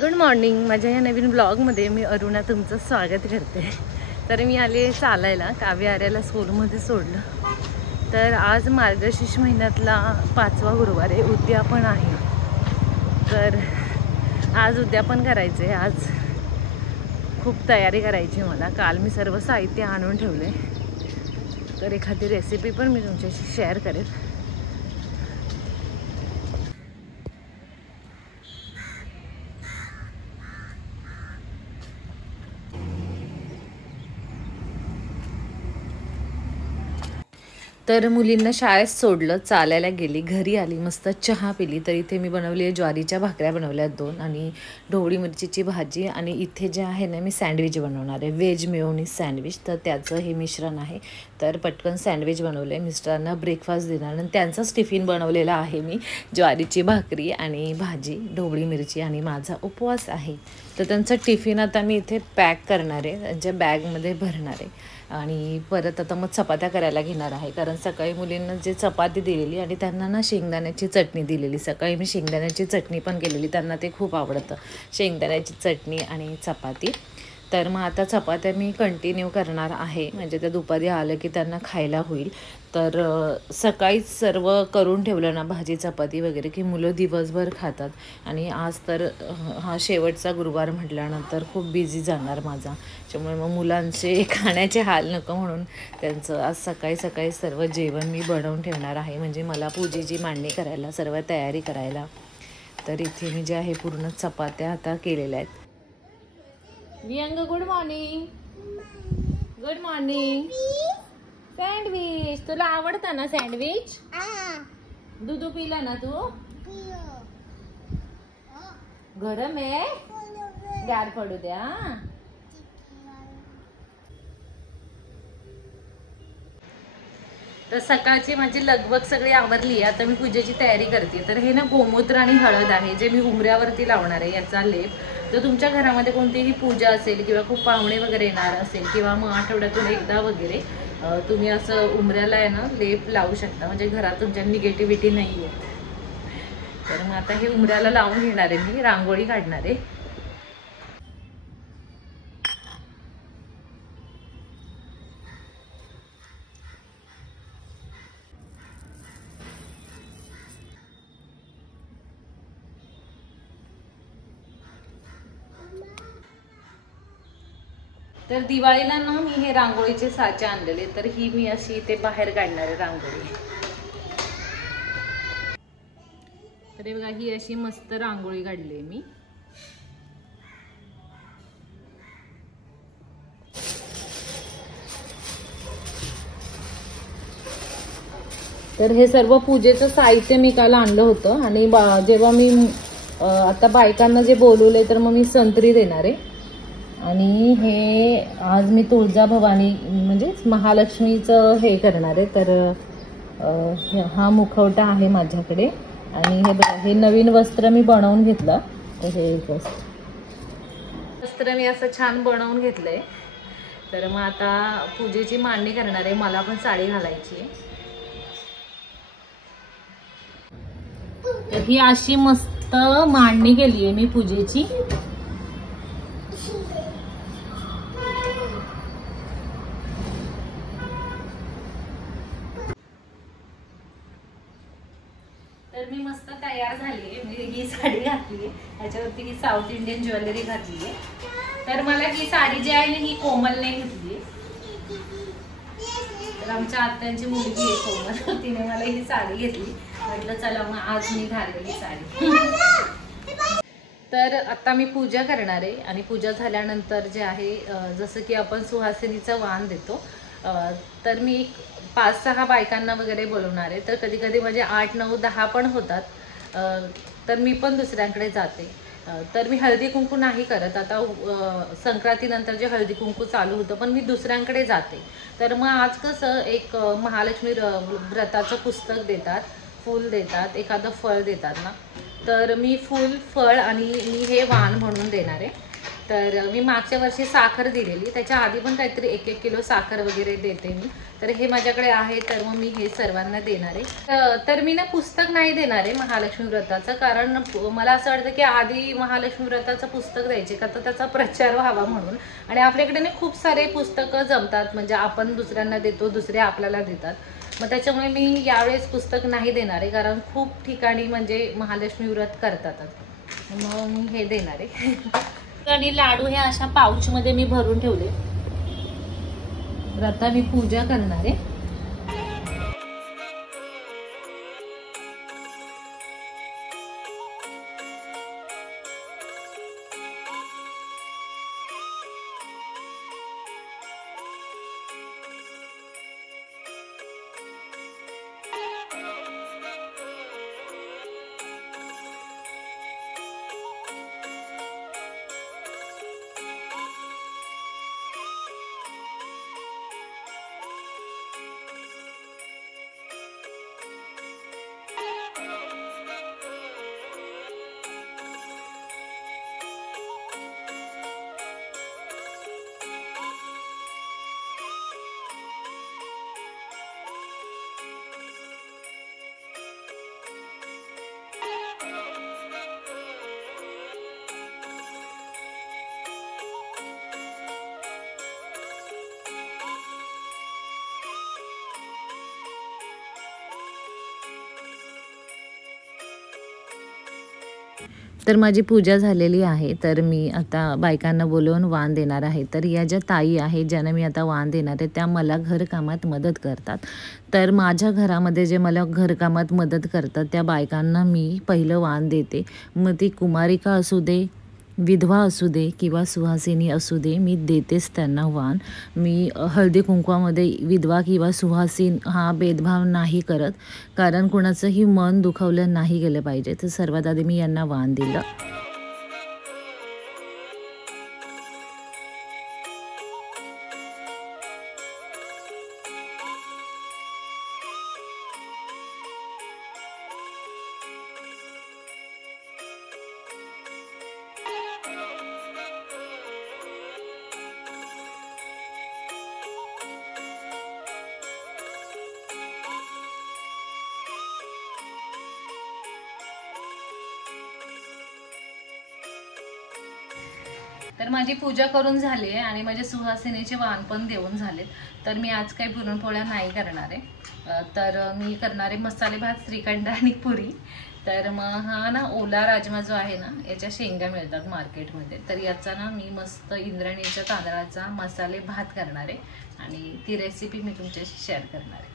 Good morning. माझ्या या नवीन ब्लॉगमध्ये मी अरुणा तुमचं स्वागत करते. तर मी आले चालायला, काव्य आर्याला स्कूलमध्ये सोडलं. तर आज मार्गशीर्ष महिन्यातला 5वा गुरुवार आहे, उद्यापन आहे. तर आज उद्यापन करायचं आहे. आज खूप तयारी करायची मला. काल मी सर्व साहित्य आणून ठेवले. तर एखादी रेसिपी पण मी तुमच्याशी शेअर करेल. तर मुलींना शाळेत सोडलं, चालायला गेली, घरी आली, मस्त चहा पिली. तर इथे मी बनवली आहे ज्वारीच्या भाकऱ्या बनवल्या 2 आणि ढोबळी मिरचीची भाजी. आणि इथे जे आहे ना, मी सँडविच बनवणार आहे, व्हेज मेयोनीज सँडविच. तर त्याचं हे मिश्रण आहे. तर पटकन सँडविच बनवलं आहे, मिस्टरांना ब्रेकफास्ट देणार आणि त्यांचाच टिफिन बनवलेला आहे मी. ज्वारीची भाकरी आणि भाजी, ढोबळी मिरची आणि माझा उपवास आहे. तर त्यांचं टिफिन आता मी इथे पॅक करणार आहे, त्यांच्या बॅगमध्ये भरणार आहे. आणि परत आता मग चपात्या करायला घेणार आहे. कारण सकाळी मुलींना जे चपाती दिलेली आणि त्यांना ना शेंगदाण्याची चटणी दिलेली. सकाळी मी शेंगदाण्याची चटणी पण केलेली, त्यांना ते खूप आवडतं, शेंगदाण्याची चटणी आणि चपाती. तर मग आता चपात्या मी कंटिन्यू करणार आहे, म्हणजे त्या दुपारी आलं की त्यांना खायला होईल. तर सकाळीच सर्व करून ठेवलं ना, भाजी चपाती वगैरे, की मुलं दिवसभर खातात. आणि आज तर हा शेवटचा गुरुवार म्हटल्यानंतर खूप बिझी जाणार माझा. त्यामुळे मग मुलांचे खाण्याचे हाल नको म्हणून त्यांचं आज सकाळी सकाळी सर्व जेवण मी बनवून ठेवणार आहे, म्हणजे मला पूजेची मांडणी करायला, सर्व तयारी करायला. तर इथे मी जे आहे पूर्ण चपात्या आता केलेल्या आहेत. वियांग good morning. Good morning. Sandwich तुला आवडतं ना? सँडविच दूध पिला ना तू? गरम आहे, गार पडू द्या. तर सकाळची माझी लगबग सगळी आवरली आहे. आता मी पूजेची तयारी करते. तर हे ना गोमूत्र आणि हळद आहे, जे मी उंबऱ्यावरती लावणार आहे, याचा लेप. तर तुमच्या घरामध्ये कोणतीही पूजा असेल किंवा खूप पाहुणे वगैरे येणार असेल किंवा मग आठवड्यातून एकदा वगैरे तुम्ही असं उंबऱ्याला आहे ना लेप लावू शकता, म्हणजे घरात तुमच्या निगेटिव्हिटी नाही आहे. तर मग आता हे उंबऱ्याला लावून घेणार आहे, मी रांगोळी काढणार आहे. तर दिवाळीला ना मी हे रांगोळीचे साचे आणलेले, तर ही मी अशी इथे बाहेर काढणार आहे रांगोळी. तर हे बघा, ही अशी मस्त रांगोळी काढली मी. तर हे सर्व पूजेचं साहित्य मी काल आणलं होतं. आणि जेव्हा मी आता बायकांना जे बोलवले, तर मग मी संत्री देणार आहे. आणि हे आज मी तुळजाभवानी म्हणजे महालक्ष्मीचं हे करणार आहे. तर हा मुखवटा आहे माझ्याकडे. आणि हे बघा, हे नवीन वस्त्र मी बनवून घेतलं. तर हे एक वस्त्र मी असं छान बनवून घेतलंय. तर मग आता पूजेची मांडणी करणार आहे, मला पण साडी घालायची आहे. तर ही अशी मस्त मांडणी केली आहे मी पूजेची. तर मी मस्त तयार झाली. मी ही साडी घातली, ह्याच्यावरती ही साऊथ इंडियन ज्वेलरी घातली आहे. तर मला ही साडी जी आहे ना, ही कोमलने घेतली. तर आमच्या आत्यांची मुलगी आहे कोमल, तिने मला ही साडी घेतली. म्हटलं चला मग आज मी घालेल ही साडी. तर आता मी पूजा करणार आहे. आणि पूजा झाल्यानंतर जे आहे, जसं की आपण सुहासिनीचं वाण देतो, तर मी 5-6 बायकांना वगैरे बोलवणार आहे. तर कधी कधी माझे 8, 9, 10 पण होतात. तर मी पण दुसऱ्यांकडे जाते. तर मी हळदी कुंकू नाही करत. आता संक्रांतीनंतर जे हळदी कुंकू चालू होतं, पण मी दुसऱ्यांकडे जाते. तर मग आज कसं एक महालक्ष्मी व्रताचं पुस्तक देतात, फूल देतात, एखादं फळ देतात ना. तर मी फूल, फळ आणि मी हे वाण म्हणून देणार आहे. तर मी मागच्या वर्षी साखर दिलेली, त्याच्या आधी पण काहीतरी 1-1 किलो साखर वगैरे देते मी. तर हे माझ्याकडे आहे, तर मग मी हे सर्वांना देणार आहे. तर मी ना पुस्तक नाही देणार आहे महालक्ष्मी व्रताचं, कारण मला असं वाटतं की आधी महालक्ष्मी व्रताचं पुस्तक द्यायचे का, तर त्याचा प्रचार व्हावा म्हणून. आणि आपल्याकडे ना खूप सारे पुस्तकं जमतात, म्हणजे आपण दुसऱ्यांना देतो, दुसरे आपल्याला देतात. मग त्याच्यामुळे मी यावेळेस पुस्तक नाही देणार आहे, कारण खूप ठिकाणी म्हणजे महालक्ष्मी व्रत करतातच. मग मी हे देणार आहे. आणि लाडू हे अशा पाऊचमध्ये मी भरून ठेवले. तर आता मी पूजा करणार आहे. तर माझी पूजा झालेली आहे. तर मी आता बायकांना बोलवून वाण देणार आहे. तर या ज्या ताई आहेत ज्यांना मी आता वाण देणार आहे, त्या मला घरकामात मदत करतात. तर माझ्या घरामध्ये जे मला घरकामात मदत करतात त्या बायकांना मी पहिलं वाण देते. मग ती कुमारिका असू दे, विधवा असू दे किंवा सुहासिनी असू दे, मी देतेच त्यांना वाण. मी हळदी कुंकवामध्ये विधवा किंवा सुहासीन हा भेदभाव नाही करत, कारण कुणाचंही मन दुखावलं नाही गेलं पाहिजे. तर सर्वात आधी मी यांना वाण दिलं. तर माझी पूजा करून झाली आहे आणि माझे सुहासिनीचे वाण पण देऊन झालेत. तर मी आज काही पुरणपोळ्या नाही करणार आहे. तर मी करणार आहे मसाले भात, श्रीखंड आणि पुरी. तर मग हा ना ओला राजमा जो आहे ना, याच्या शेंगा मिळतात मार्केटमध्ये. तर याचा ना मी मस्त इंद्रायणीच्या तांदळाचा मसाले भात करणार आहे आणि ती रेसिपी मी तुमच्याशी शेअर करणार आहे.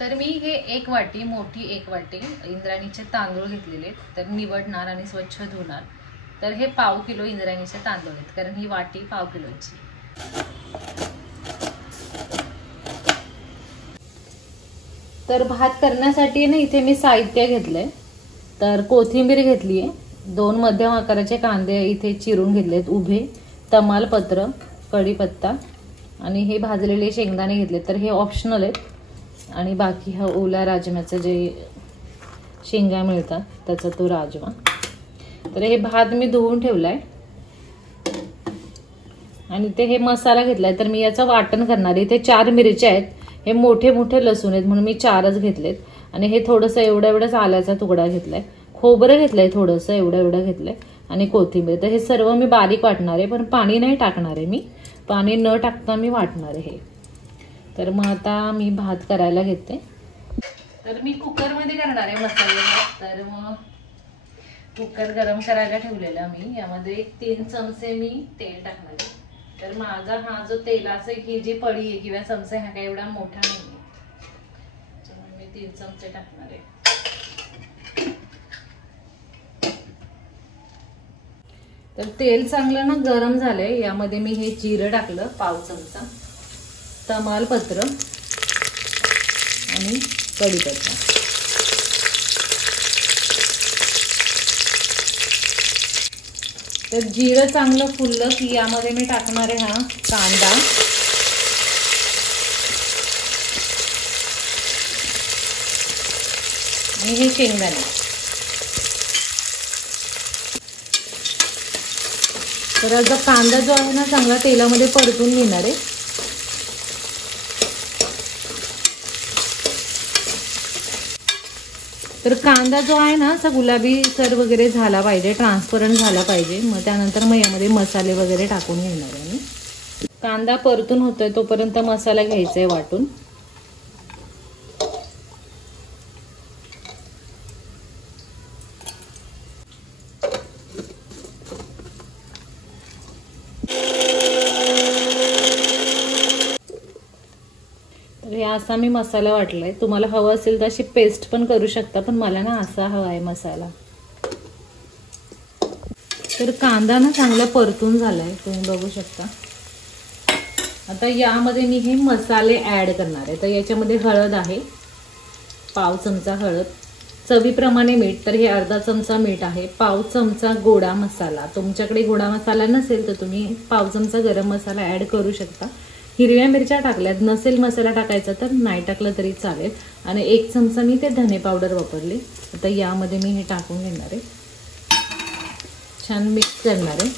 तर मी हे 1 वाटी, मोठी 1 वाटी इंद्रायणीचे तांदूळ घेतलेले. तर निवडणार आणि स्वच्छ धुणार. तर हे पाव किलो इंद्रायणीचे तांदूळ आहेत, कारण ही वाटी पाव किलोची. तर भात करण्यासाठी ना इथे मी साहित्य घेतलंय. तर कोथिंबीर घेतली आहे, 2 मध्यम आकाराचे कांदे इथे चिरून घेतलेत उभे, तमालपत्र, कढीपत्ता आणि हे भाजलेले शेंगदाणे घेतले. तर हे ऑप्शनल आहेत. आणि बाकी हा ओला राजम्याचं जे शेंगा मिळतात त्याचा तो राजमा. तर हे भात मी धुवून ठेवलाय आणि ते हे मसाला घेतलाय. तर मी याचं वाटण करणार आहे. इथे 4 मिरच्या आहेत, हे मोठे मोठे लसूण आहेत म्हणून मी 4च घेतलेत. आणि हे थोडंसं एवढाच आल्याचा तुकडा घेतलाय, खोबरं घेतलंय थोडंसं एवढं घेतलंय आणि कोथिंबीर. तर हे सर्व मी बारीक वाटणार आहे, पण पाणी नाही टाकणार आहे. मी पाणी न टाकता मी वाटणार आहे हे. तर मग आता मी भात करायला घेते. तर मी कुकरमध्ये करणार आहे मसाले भात. तर मग कुकर गरम करायला ठेवलेला मी. यामध्ये 3 चमचे मी तेल टाकणार आहे. तर माझा हा जो तेलाचा ही जी पळी आहे किंवा चमचा हा काही एवढा मोठा नाही आहे, त्यामुळे मी 3 चमचे टाकणार आहे. तर तेल चांगलं ना गरम झालंय. यामध्ये मी हे जिरं टाकलं पाव चमचा, तमालपत्र आणि कढीपत्ता. तर जिरं चांगलं फुललं की यामध्ये मी टाकणार आहे हा कांदा आणि हे शेंगदाणे. तर आता कांदा जो आहे ना चांगला तेलामध्ये परतून घेणार आहे. तर कांदा जो आहे ना असा गुलाबी सर वगैरे झाला पाहिजे, ट्रान्सपरंट झाला पाहिजे. मग त्यानंतर मग यामध्ये मसाले वगैरे टाकून घेणार आहे मी. कांदा परतून होतोय तोपर्यंत मसाला घ्यायचा आहे वाटून. तर हे असा मी मसाला वाटलाय. तुम्हाला हवा असेल तर अशी पेस्ट पण करू शकता, पण मला ना असा हवा आहे मसाला. तर कांदा ना चांगला परतून झालाय, तुम्ही बघू शकता. आता यामध्ये मी हे मसाले ऍड करणार आहे. तर याच्यामध्ये हळद आहे, पाव चमचा हळद, चवीप्रमाणे मीठ. तर हे अर्धा चमचा मीठ आहे, पाव चमचा गोडा मसाला. तुमच्याकडे गोडा मसाला नसेल तर तुम्ही पाव चमचा गरम मसाला ऍड करू शकता. हिरव्या मिरच्या टाकल्यात, नसेल मसाला टाकायचा तर नाही टाकलं तरी चालेल. आणि 1 चमचा मी ते धने पावडर वापरले. आता यामध्ये मी हे टाकून घेणार आहे, छान मिक्स करणार आहे.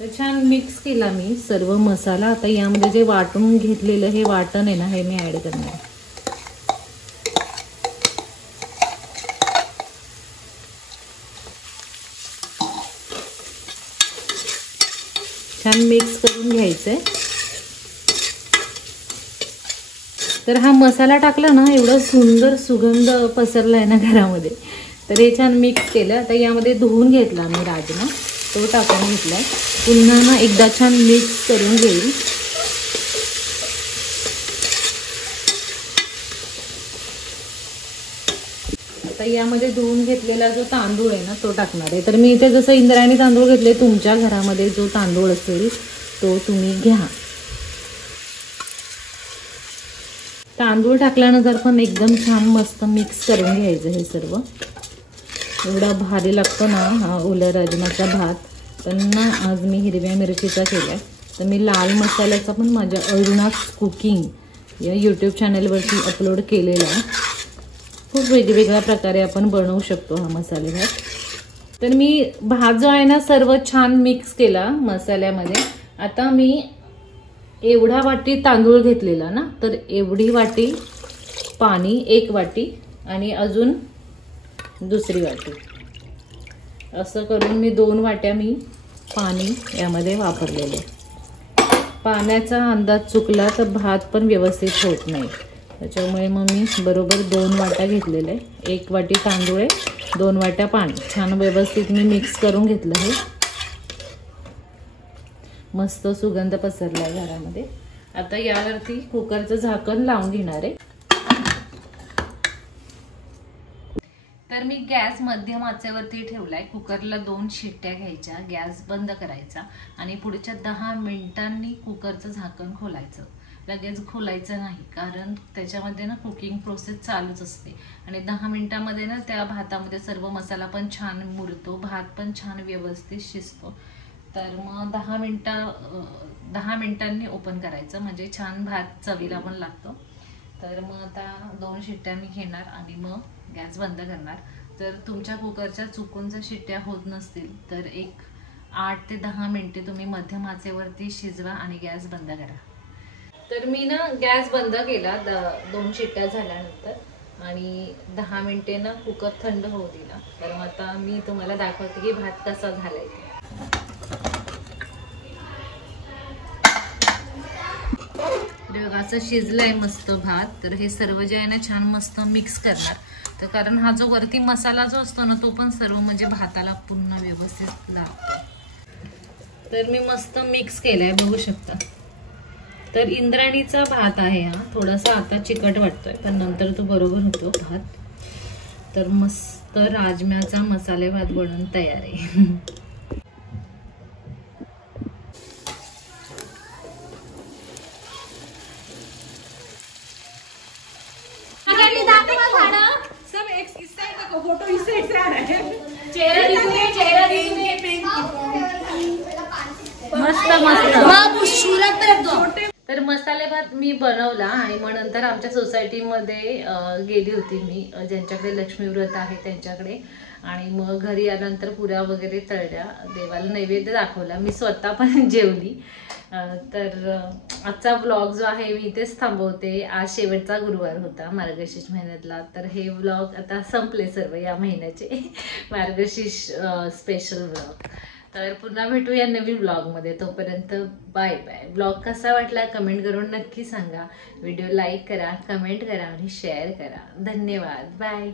तर छान मिक्स केला मी सर्व मसाला. आता यामध्ये जे वाटून घेतलेलं हे वाटण आहे ना हे मी ऍड करणार आहे. छान मिक्स करून घ्यायचंय. तर हा मसाला टाकला ना एवढा सुंदर सुगंध पसरलाय ना घरामध्ये. तर हे छान मिक्स केलं. आता यामध्ये धुवून घेतला मी राजमा, तो टाकून घेतलाय. पुन्हा ना एकदा छान मिक्स करून घेईल. आता यामध्ये धुवून घेतलेला जो तांदूळ आहे ना तो टाकणार आहे. तर मी इथे जसं इंद्रायणी तांदूळ घेतले, तुमच्या घरामध्ये जो तांदूळ असेल तो तुम्ही घ्या. तांदूळ टाकल्यानंतर पण एकदम छान मस्त मिक्स करून घ्यायचं हे सर्व. एवढा भारी लागतो ना हा ओल्या राजमाचा भात. पण ना आज मी हिरव्या मिरचीचा केलाय. तर मी लाल मसाल्याचा पण माझ्या अरुणास कुकिंग या यूट्यूब चॅनलवरती अपलोड केलेला आहे. खूप वेगवेगळ्या प्रकारे आपण बनवू शकतो हा मसाले भात. तर मी भात जो आहे ना सर्व छान मिक्स केला मसाल्यामध्ये. आता मी एवढा वाटी तांदूळ घेतलेला ना, तर एवढी वाटी पाणी, 1 वाटी आणि अजून दुसरी वाटी, असं करून मी 2 वाट्या मी पाणी यामध्ये वापरलेले. पाण्याचा अंदाज चुकला तर भात पण व्यवस्थित होत नाही. त्याच्यामुळे मग मी बरोबर 2 वाट्या घेतलेले. 1 वाटी तांदूळ, 2 वाट्या पाणी. छान व्यवस्थित मी मिक्स करून घेतलं. हे मस्त सुगंध पसरलाय घरामध्ये. आता यावरती कुकरचं झाकण लावून घेणार आहे. तर मी गॅस मध्यम आचेवरती ठेवलाय. कुकरला 2 शिट्ट्या घ्यायच्या, गॅस बंद करायचा आणि पुढच्या 10 मिनिटांनी कुकरचं झाकण खोलायचं. लगेच खोलायचं नाही, कारण त्याच्यामध्ये ना कुकिंग प्रोसेस चालूच असते. आणि 10 मिनिटांमध्ये ना त्या भातामध्ये सर्व मसाला पण छान मुरतो, भात पण छान व्यवस्थित शिजतो. तर मग 10 मिनिटांनी ओपन करायचं, म्हणजे छान भात चवीला पण लागतो. तर मग आता 2 शिट्ट्या मी घेणार आणि मग गॅस बंद करणार. जर तुमच्या कुकरच्या चुकून जर शिट्ट्या होत नसतील तर एक 8 ते 10 मिनिटे तुम्ही मध्यम आचेवरती शिजवा आणि गॅस बंद करा. तर मी ना गॅस बंद केला 2 शिट्ट्या झाल्यानंतर आणि 10 मिनिटे ना कुकर थंड होऊ दिला. तर मग आता मी तुम्हाला दाखवते की भात कसा झालाय ते. असं शिजलाय मस्त भात. तर हे सर्व जे आहे ना छान मस्त मिक्स करणार. तर कारण हा जो वरती मसाला जो असतो ना तो पण सर्व म्हणजे भाताला पुन्हा व्यवस्थित लागतो. तर मी मस्त मिक्स केलाय, बघू शकता. तर इंद्रायणीचा भात आहे हा. थोडासा आता चिकट वाटतोय पण नंतर तो बरोबर होतो भात. तर मस्त राजम्याचा मसाले भात बनवून तयार आहे. मस्त मस्त तर मसाले भात मी बनवला आणि मग नंतर आमच्या सोसायटीमध्ये गेली होती मी, ज्यांच्याकडे लक्ष्मी व्रत आहे त्यांच्याकडे. आणि मग घरी आल्यानंतर पुऱ्या वगैरे तळल्या, देवाला नैवेद्य दाखवला, मी स्वतः पण जेवली. तर आजचा व्लॉग जो आहे मी इथेच थांबवते. आज शेवटचा गुरुवार होता मार्गशीर्ष महिन्यातला. तर हे व्लॉग आता संपले सर्व या महिन्याचे मार्गशीर्ष स्पेशल व्लॉग. तर पुन्हा भेटूया नवीन ब्लॉगमध्ये. तोपर्यंत बाय बाय. ब्लॉग कसा वाटला कमेंट करून नक्की सांगा. व्हिडिओ लाईक करा, कमेंट करा आणि शेअर करा. धन्यवाद. बाय.